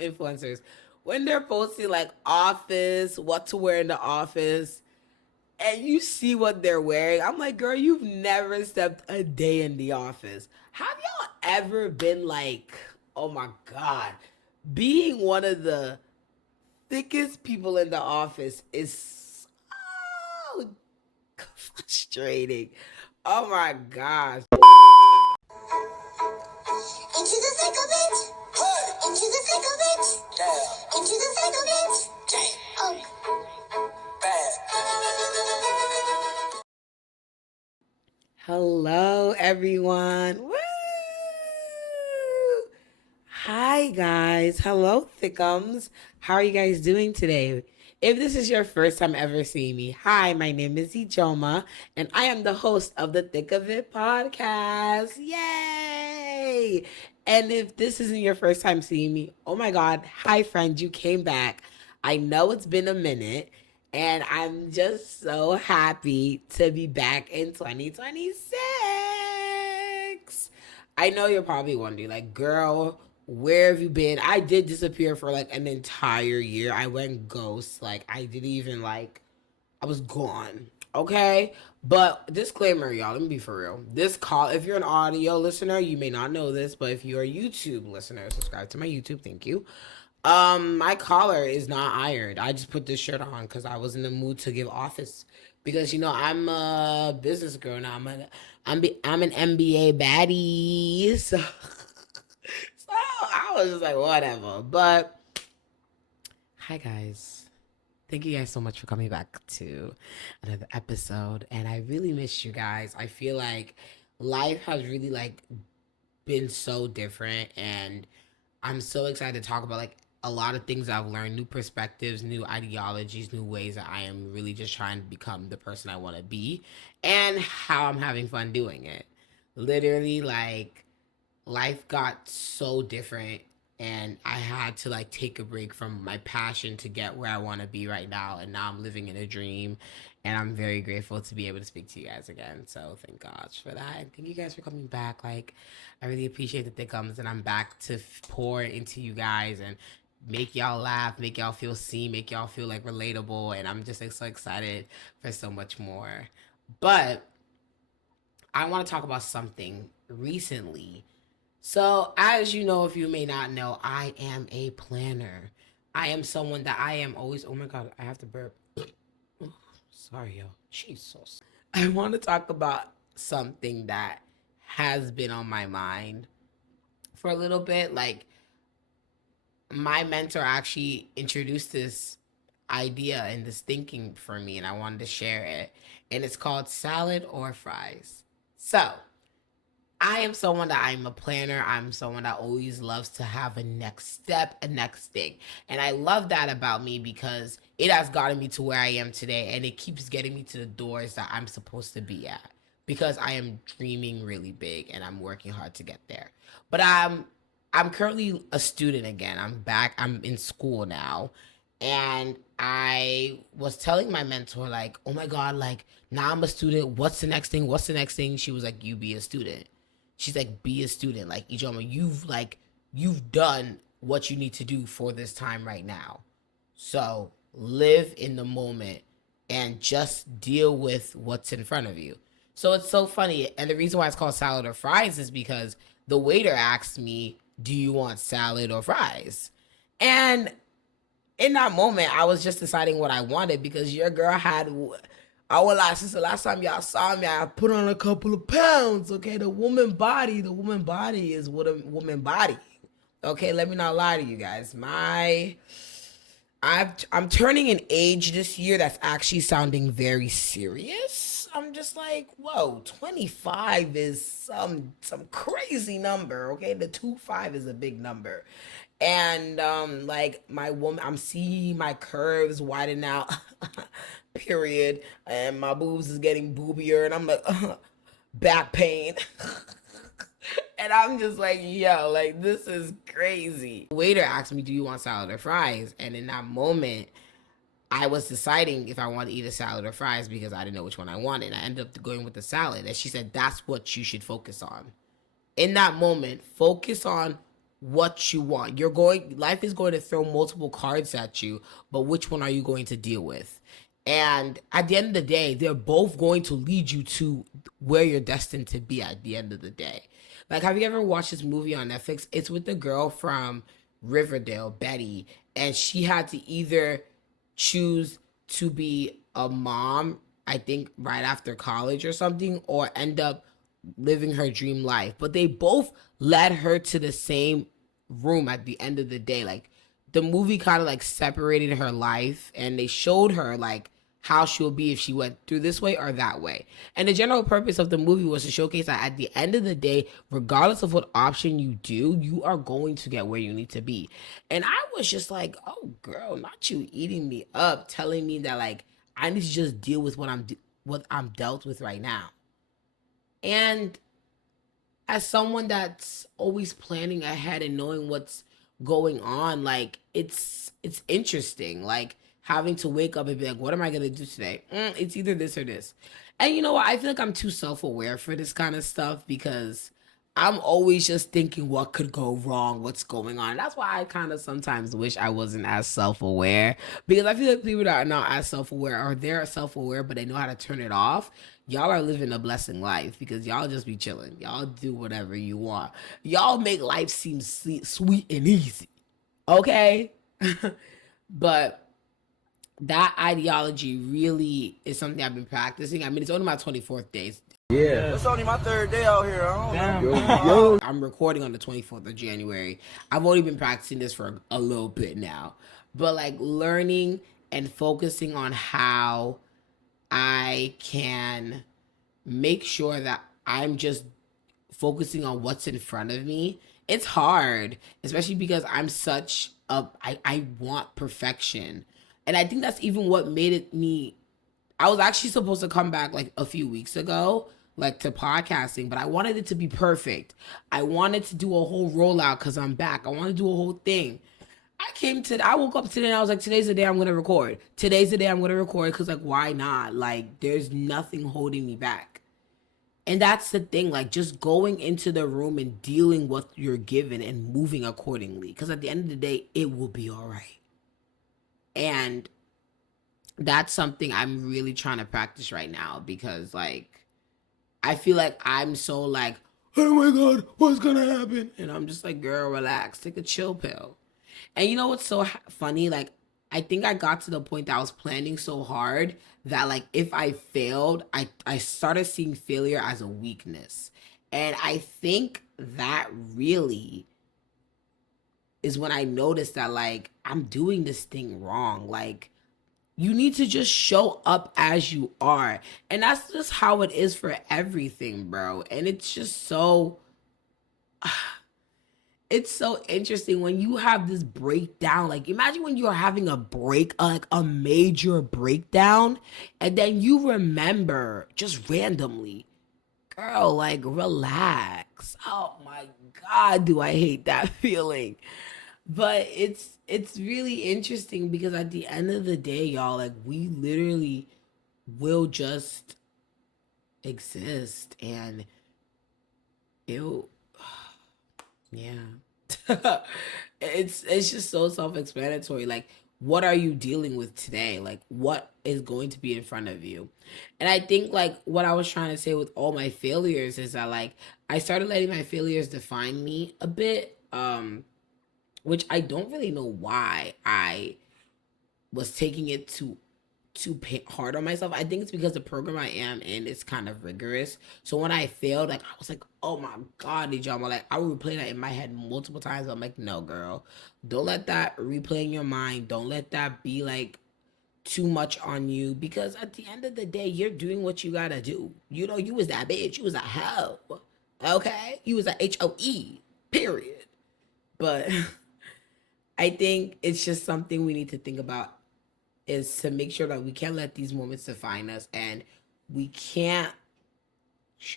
influencers, when they're posting like office, what to wear in the office, and you see what they're wearing, I'm like, girl, you've never stepped a day in the office. Have y'all ever been like, oh my God, being one of the thickest people in the office is so frustrating. Oh my gosh. Into the settlement. Into the settlement. Down. Into the settlement. Damn. Oh. Bad. Hello, everyone. Woo! Hi, guys. Hello, Thiccums. How are you guys doing today? If this is your first time ever seeing me, hi, my name is Ijoma, and I am the host of the Thick of It podcast. Yay! And if this isn't your first time seeing me, oh my God, hi, friend, you came back. I know it's been a minute, and I'm just so happy to be back in 2026. I know you're probably wondering, like, girl, where have you been? I did disappear for like an entire year. I went ghost. Like, I didn't even like, I was gone. Okay. But disclaimer, y'all, let me be for real. This call, if you're an audio listener, you may not know this, but if you're a YouTube listener, subscribe to my YouTube. Thank you. My collar is not ironed. I just put this shirt on because I was in the mood to give office. Because I'm a business girl now. I'm an MBA baddie. So I was just like, whatever. But hi, guys. Thank you guys so much for coming back to another episode. And I really missed you guys. I feel like life has really like been so different, and I'm so excited to talk about like a lot of things I've learned, new perspectives, new ideologies, new ways that I am really just trying to become the person I want to be, and how I'm having fun doing it. Literally, like, life got so different, and I had to like take a break from my passion to get where I want to be right now, and now I'm living in a dream, and I'm very grateful to be able to speak to you guys again. So thank God for that, and thank you guys for coming back. Like, I really appreciate the Thiccums, and I'm back to pour into you guys and make y'all laugh, make y'all feel seen, make y'all feel like relatable, and I'm just like so excited for so much more. But I want to talk about something recently. So, as you know, if you may not know, I am a planner. I am someone that I am always, oh my God, I have to burp. Sorry, yo. Jesus. I want to talk about something that has been on my mind for a little bit. Like, my mentor actually introduced this idea and this thinking for me, and I wanted to share it. And it's called salad or fries. So, I am someone that I'm a planner. I'm someone that always loves to have a next step, a next thing. And I love that about me because it has gotten me to where I am today, and it keeps getting me to the doors that I'm supposed to be at because I am dreaming really big and I'm working hard to get there. But I'm currently a student again. I'm back. I'm in school now. And I was telling my mentor, like, oh my God, like, now I'm a student. What's the next thing? What's the next thing? She was like, you be a student. She's like, be a student. Like, Ijoma, you've done what you need to do for this time right now. So live in the moment and just deal with what's in front of you. So it's so funny. And the reason why it's called salad or fries is because the waiter asked me, do you want salad or fries? And in that moment, I was just deciding what I wanted because your girl had, I will lie, since the last time y'all saw me, I put on a couple of pounds, okay? The woman body is what a woman body. Okay, let me not lie to you guys. I'm turning an age this year that's actually sounding very serious. I'm just like, whoa, 25 is some crazy number, okay? The 25 is a big number. And like my woman, I'm seeing my curves widen out, period. And my boobs is getting boobier, and I'm like, back pain. And I'm just like, yo, like, this is crazy. The waiter asked me, do you want salad or fries? And in that moment, I was deciding if I wanted to eat a salad or fries because I didn't know which one I wanted. I ended up going with the salad. And she said, that's what you should focus on. In that moment, focus on what you want. Life is going to throw multiple cards at you, but which one are you going to deal with? And at the end of the day, they're both going to lead you to where you're destined to be at the end of the day. Like, have you ever watched this movie on Netflix? It's with the girl from Riverdale, Betty, and she had to either choose to be a mom, I think right after college or something, or end up living her dream life. But they both led her to the same room at the end of the day. Like, the movie kind of like separated her life, and they showed her like how she'll be if she went through this way or that way. And the general purpose of the movie was to showcase that at the end of the day, regardless of what option you do, you are going to get where you need to be. And I was just like, oh girl, not you eating me up, telling me that like I need to just deal with what I'm dealt with right now. And as someone that's always planning ahead and knowing what's going on, like it's interesting, like having to wake up and be like, what am I gonna do today? It's either this or this. And you know what, I feel like I'm too self-aware for this kind of stuff, because I'm always just thinking what could go wrong, what's going on. That's why I kind of sometimes wish I wasn't as self-aware, because I feel like people that are not as self-aware, or they're self-aware but they know how to turn it off, y'all are living a blessing life, because y'all just be chilling. Y'all do whatever you want. Y'all make life seem sweet and easy. Okay? But that ideology really is something I've been practicing. I mean, it's only my 24th day. Yeah. It's only my 3rd day out here. I don't know. I'm recording on the 24th of January. I've only been practicing this for a little bit now. But like learning and focusing on how I can make sure that I'm just focusing on what's in front of me. It's hard, especially because I want perfection. And I think that's even what made it me. I was actually supposed to come back like a few weeks ago, like to podcasting, but I wanted it to be perfect. I wanted to do a whole rollout because I'm back. I want to do a whole thing. I woke up today and I was like, today's the day I'm going to record. Today's the day I'm going to record, because like, why not? Like, there's nothing holding me back. And that's the thing, like just going into the room and dealing what you're given and moving accordingly. Because at the end of the day, it will be all right. And that's something I'm really trying to practice right now, because like I feel like I'm so like, oh my God, what's gonna happen? And I'm just like, girl, relax, take a chill pill. And you know what's so funny? Like, I think I got to the point that I was planning so hard that like if I failed, I started seeing failure as a weakness. And I think that really is when I noticed that like I'm doing this thing wrong. Like, you need to just show up as you are. And that's just how it is for everything, bro. And it's just so it's so interesting when you have this breakdown. Like, imagine when you're having a like a major breakdown, and then you remember just randomly, girl, like, relax. Oh my God, do I hate that feeling. But it's really interesting, because at the end of the day, y'all, like, we literally will just exist, and it'll yeah. It's just so self-explanatory. Like, what are you dealing with today? Like, what is going to be in front of you? And I think like what I was trying to say with all my failures is that like I started letting my failures define me a bit, which I don't really know why I was taking it too hard on myself. I think it's because the program I am in is kind of rigorous. So when I failed, like I was like, oh my God, drama. Like I would replay that in my head multiple times. I'm like, no, girl, don't let that replay in your mind. Don't let that be like too much on you, because at the end of the day, you're doing what you gotta do. You know, you was that bitch. You was a hoe. Okay, you was a HOE. Period. But I think it's just something we need to think about, is to make sure that we can't let these moments define us, and we can't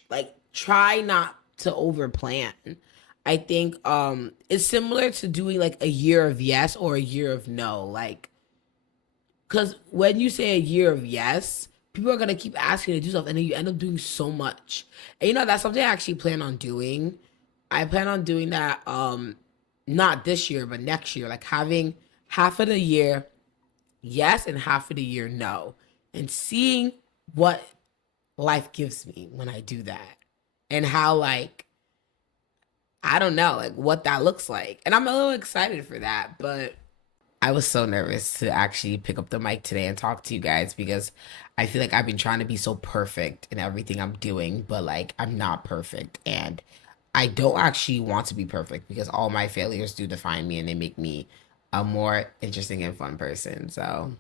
like try not to overplan. I think it's similar to doing like a year of yes or a year of no. Like, because when you say a year of yes, people are gonna keep asking you to do stuff, and then you end up doing so much. And you know, that's something I actually plan on doing. I plan on doing that not this year, but next year, like having half of the year yes and half of the year no, and seeing what life gives me when I do that, and how, like, I don't know, like what that looks like. And I'm a little excited for that, but I was so nervous to actually pick up the mic today and talk to you guys because I feel like I've been trying to be so perfect in everything I'm doing, but like I'm not perfect. And I don't actually want to be perfect because all my failures do define me and they make me a more interesting and fun person. So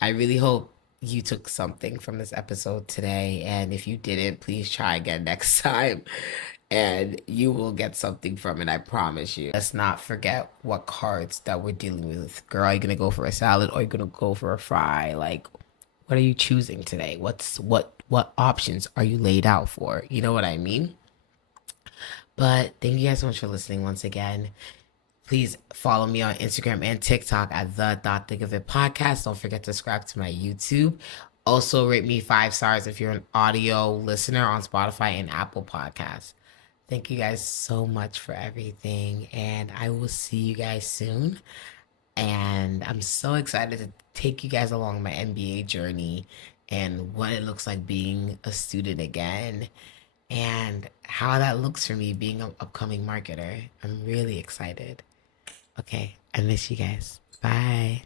I really hope you took something from this episode today. And if you didn't, please try again next time. And you will get something from it, I promise you. Let's not forget what cards that we're dealing with. Girl, are you gonna go for a salad or are you gonna go for a fry? Like, what are you choosing today? What options are you laid out for? You know what I mean? But thank you guys so much for listening once again. Please follow me on Instagram and TikTok at the.thickofit podcast. Don't forget to subscribe to my YouTube. Also, rate me 5 stars if you're an audio listener on Spotify and Apple Podcasts. Thank you guys so much for everything, and I will see you guys soon. And I'm so excited to take you guys along my MBA journey and what it looks like being a student again and how that looks for me being an upcoming marketer. I'm really excited. Okay, I miss you guys. Bye.